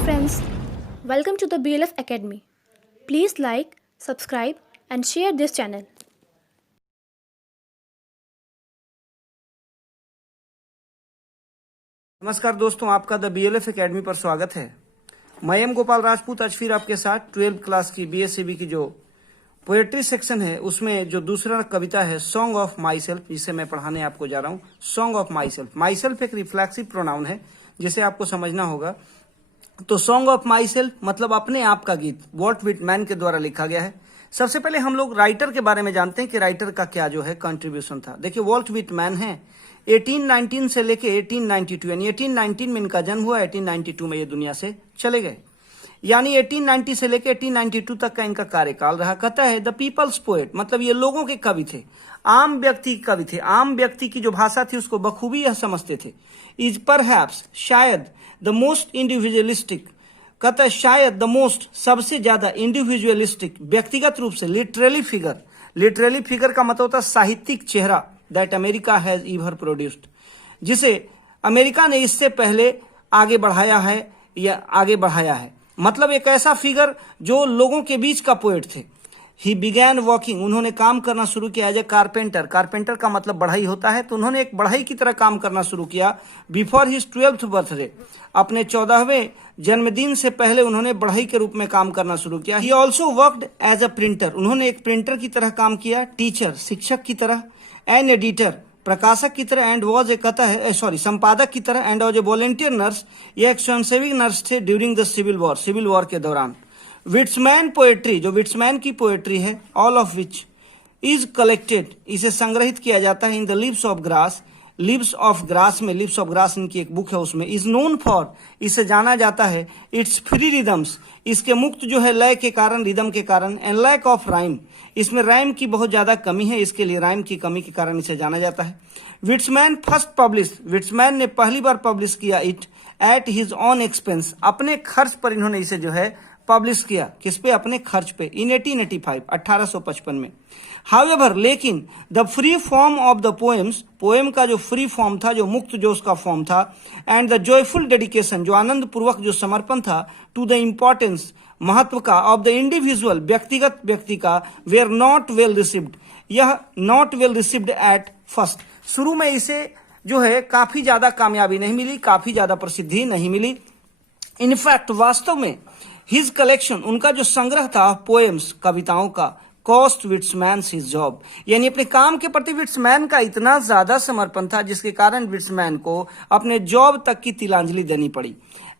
friends, welcome to the BLF Academy. Please like, subscribe and share this channel. नमस्कार दोस्तों, आपका the BLF academy पर स्वागत है। मैं एम गोपाल राजपूत आज फिर आपके साथ 12th क्लास की BSCB की जो पोएट्री सेक्शन है उसमें जो दूसरा कविता है सॉन्ग ऑफ माई सेल्फ, जिसे मैं पढ़ाने आपको जा रहा हूँ। Song of my self, my self एक रिफ्लेक्सिव प्रोनाउन है जिसे आपको समझना होगा। तो सॉन्ग ऑफ माई सेल्फ मतलब अपने आप का गीत, वॉल्ट व्हिटमैन के द्वारा लिखा गया है। सबसे पहले हम लोग राइटर के बारे में जानते हैं कि राइटर का क्या जो है कंट्रीब्यूशन था। देखिए, वॉल्ट व्हिटमैन है 1819 से लेके 1892, यानी 1819 में इनका जन्म हुआ, 1892 में ये दुनिया से चले गए, यानी 1890 से लेके 1892 तक का इनका कार्यकाल रहा। कहता है द पीपल्स पोएट, मतलब ये लोगों के कवि थे, आम व्यक्ति कवि थे। आम व्यक्ति की जो भाषा थी उसको बखूबी यह समझते थे। इज परहैप्स, शायद, द मोस्ट इंडिविजुअलिस्टिक, कहता है शायद द मोस्ट, सबसे ज्यादा, इंडिविजुअलिस्टिक, व्यक्तिगत रूप से, लिटरली फिगर, लिटरली फिगर का मतलब होता है साहित्यिक चेहरा, that America has ever produced, जिसे अमेरिका ने इससे पहले आगे बढ़ाया है या आगे बढ़ाया है। मतलब एक ऐसा फिगर जो लोगों के बीच का पोएट थे। ही बिगैन वॉकिंग, उन्होंने काम करना शुरू किया एज ए कारपेंटर, कारपेंटर का मतलब बढ़ई होता है, तो उन्होंने एक बढ़ई की तरह काम करना शुरू किया। बिफोर हिज 12th बर्थडे, अपने 14वें जन्मदिन से पहले उन्होंने बढ़ई के रूप में काम करना शुरू किया। He also worked as a printer, उन्होंने एक प्रिंटर की तरह काम किया, टीचर, शिक्षक की तरह, एन एडिटर, प्रकाशक की तरह, एंड वॉज ए, कहता है संपादक की तरह, and was a volunteer nurse, ये एक स्वयंसेवी नर्स थे during the civil war, civil war के दौरान। विट्समैन पोएट्री, जो विट्समैन की पोएट्री है, all of which is collected, इसे संग्रहित किया जाता है in the leaves of grass, leaves of grass में, लिव्स ऑफ ग्रास इनकी एक बुक है उसमें। इज नोन फॉर, इसे जाना जाता है, इट्स फ्री रिदम्स, इसके मुक्त जो है लय के कारण, रिदम के कारण, एंड लैक ऑफ राइम, इसमें राइम की बहुत ज्यादा कमी है, इसके लिए राइम की कमी के कारण इसे जाना जाता है। विट्समैन फर्स्ट पब्लिश, विट्समैन ने पहली बार पब्लिश किया it at his on expense, अपने खर्च पर इन्होंने इसे जो है पब्लिश किया। किस पे? अपने खर्च पे, इन 1885, 1855 में। हाउएवर, लेकिन the free form of the poems, poem का जो फ्री फॉर्म था, जो मुक्त जो उसका फॉर्म था, एंड द जॉयफुल डेडिकेशन, जो आनंद पूर्वक जो समर्पण था, टू द इम्पोर्टेंस, महत्व का, ऑफ द इंडिविजुअल, व्यक्तिगत व्यक्ति का, वेयर नॉट वेल रिसीव्ड, यह not well received at first, शुरू में इसे जो है काफी ज्यादा कामयाबी नहीं मिली, काफी ज्यादा प्रसिद्धि नहीं मिली। इनफैक्ट, वास्तव में हिज कलेक्शन, उनका जो संग्रह था पोएम्स, कविताओं का, कॉस्ट विट्समैन हिज जॉब, यानी अपने काम के प्रति विट्समैन का इतना ज्यादा समर्पण था जिसके कारण विट्समैन को अपने जॉब तक की तिलांजलि देनी पड़ी।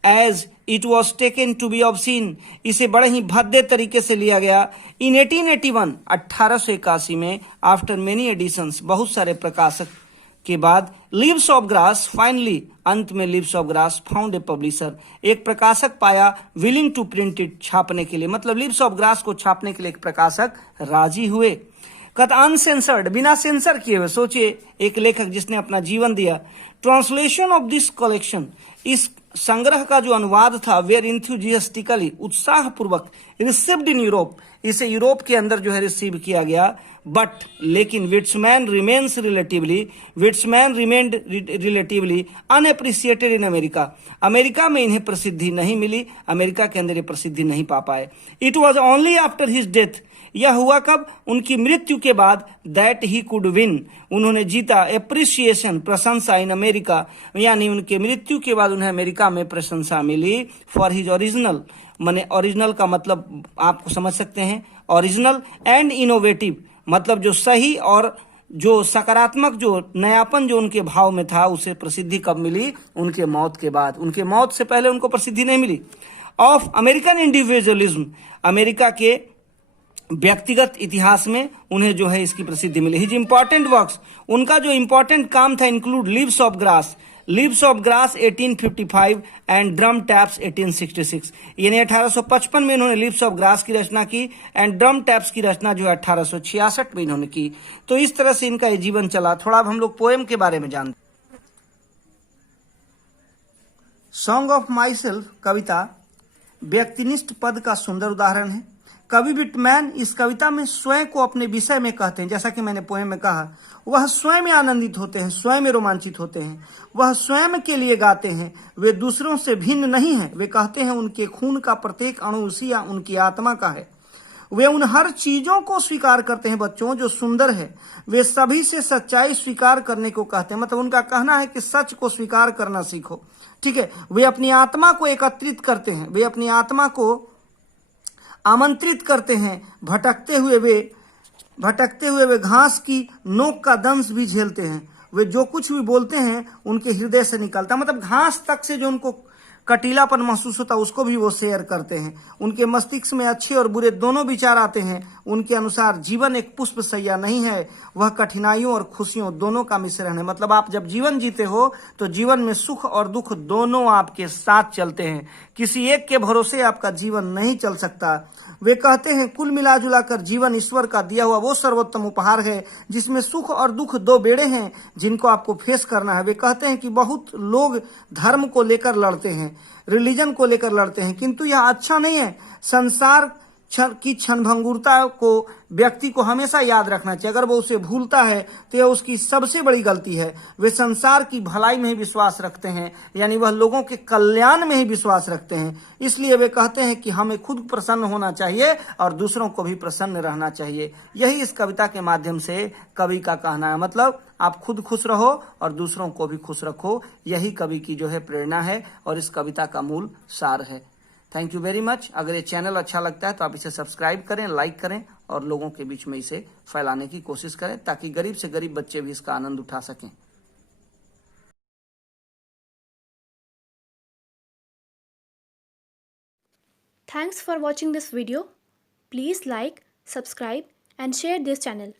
As it was taken to be obscene, इसे बड़े ही भद्दे तरीके से लिया गया। इन 1881, 1881 में, आफ्टर मेनी एडिशंस, बहुत सारे प्रकाशक के बाद, लिव्स ऑफ ग्रास, फाइनली, अंत में leaves of grass found a publisher, एक प्रकाशक पाया, विलिंग टू प्रिंट इट, छापने के लिए, मतलब लिव्स ऑफ ग्रास को छापने के लिए एक प्रकाशक राजी हुए। कत अनसेंसर्ड, बिना सेंसर किए हुए, सोचिए एक लेखक जिसने अपना जीवन दिया। ट्रांसलेशन ऑफ दिस कलेक्शन, इस संग्रह का जो अनुवाद था, वेयर इंथ्यूजियास्टिकली, उत्साह पूर्वक, रिसीव्ड इन यूरोप, इसे यूरोप के अंदर जो है रिसीव किया गया। बट, लेकिन Whitman remains relatively, Whitman remained relatively unappreciated in America, America में इन्हें प्रसिद्धि नहीं मिली, अमेरिका के अंदर ये प्रसिद्धि नहीं पा पाए। It was only after his death, यह हुआ कब? उनकी मृत्यु के बाद, दैट ही कुड विन, उन्होंने जीता, एप्रिसिएशन, प्रशंसा, इन अमेरिका, यानी उनके मृत्यु के बाद उन्हें अमेरिका में प्रशंसा मिली, फॉर हिज ओरिजिनल, माने ओरिजिनल का मतलब आपको समझ सकते हैं, ओरिजिनल एंड इनोवेटिव, मतलब जो सही और जो सकारात्मक, जो नयापन जो उनके भाव में था, उसे प्रसिद्धि कब मिली? उनके मौत के बाद, उनके मौत से पहले उनको प्रसिद्धि नहीं मिली। ऑफ अमेरिकन इंडिविजुअलिज्म, अमेरिका के व्यक्तिगत इतिहास में उन्हें जो है इसकी प्रसिद्धि मिली। हिज इंपॉर्टेंट वर्क्स, उनका जो इंपॉर्टेंट काम था, include leaves of grass, leaves of grass 1855 and drum taps 1866, यानी 1855 में इन्होंने लिव्स ऑफ ग्रास की रचना की, एंड ड्रम टैप्स की रचना जो है 1866 में इन्होंने की। तो इस तरह से इनका ये जीवन चला। थोड़ा अब हम लोग पोएम के बारे में जानते। सॉन्ग ऑफ माई सेल्फ कविता व्यक्तिनिष्ठ पद का सुंदर उदाहरण है। कवि विटमैन इस कविता में स्वयं को अपने विषय में कहते हैं, जैसा कि मैंने पोएम में कहा, वह स्वयं में आनंदित होते हैं, स्वयं में रोमांचित होते हैं, वह स्वयं के लिए गाते हैं, वे दूसरों से भिन्न नहीं हैं। वे कहते हैं उनके खून का प्रत्येक अणु उसी या उनकी आत्मा का है। वे उन हर चीजों को स्वीकार करते हैं बच्चों जो सुंदर है। वे सभी से सच्चाई स्वीकार करने को कहते हैं, मतलब उनका कहना है कि सच को स्वीकार करना सीखो। ठीक है, वे अपनी आत्मा को एकत्रित करते हैं, वे अपनी आत्मा को आमंत्रित करते हैं। भटकते हुए वे घास की नोक का दंश भी झेलते हैं। वे जो कुछ भी बोलते हैं उनके हृदय से निकलता, मतलब घास तक से जो उनको कटीलापन महसूस होता है उसको भी वो शेयर करते हैं। उनके मस्तिष्क में अच्छे और बुरे दोनों विचार आते हैं। उनके अनुसार जीवन एक पुष्प सैया नहीं है, वह कठिनाइयों और खुशियों दोनों का मिश्रण है। मतलब आप जब जीवन जीते हो तो जीवन में सुख और दुख दोनों आपके साथ चलते हैं, किसी एक के भरोसे आपका जीवन नहीं चल सकता। वे कहते हैं कुल मिला जुला कर जीवन ईश्वर का दिया हुआ वो सर्वोत्तम उपहार है जिसमें सुख और दुख दो बेड़े हैं जिनको आपको फेस करना है। वे कहते हैं कि बहुत लोग धर्म को लेकर लड़ते हैं, रिलीजन को लेकर लड़ते हैं, किंतु यह अच्छा नहीं है। संसार की क्षणभंगुरता को व्यक्ति को हमेशा याद रखना चाहिए। अगर वो उसे भूलता है तो यह उसकी सबसे बड़ी गलती है। वे संसार की भलाई में ही विश्वास रखते हैं, यानी वह लोगों के कल्याण में ही विश्वास रखते हैं। इसलिए वे कहते हैं कि हमें खुद प्रसन्न होना चाहिए और दूसरों को भी प्रसन्न रहना चाहिए। यही इस कविता के माध्यम से कवि का कहना है। मतलब आप खुद खुश रहो और दूसरों को भी खुश रखो, यही कवि की जो है प्रेरणा है और इस कविता का मूल सार है। Thank you very much. अगर ये चैनल अच्छा लगता है तो आप इसे सब्सक्राइब करें, लाइक करें और लोगों के बीच में इसे फैलाने की कोशिश करें ताकि गरीब से गरीब बच्चे भी इसका आनंद उठा सकें। Thanks for watching this video. Please like, subscribe and share this channel.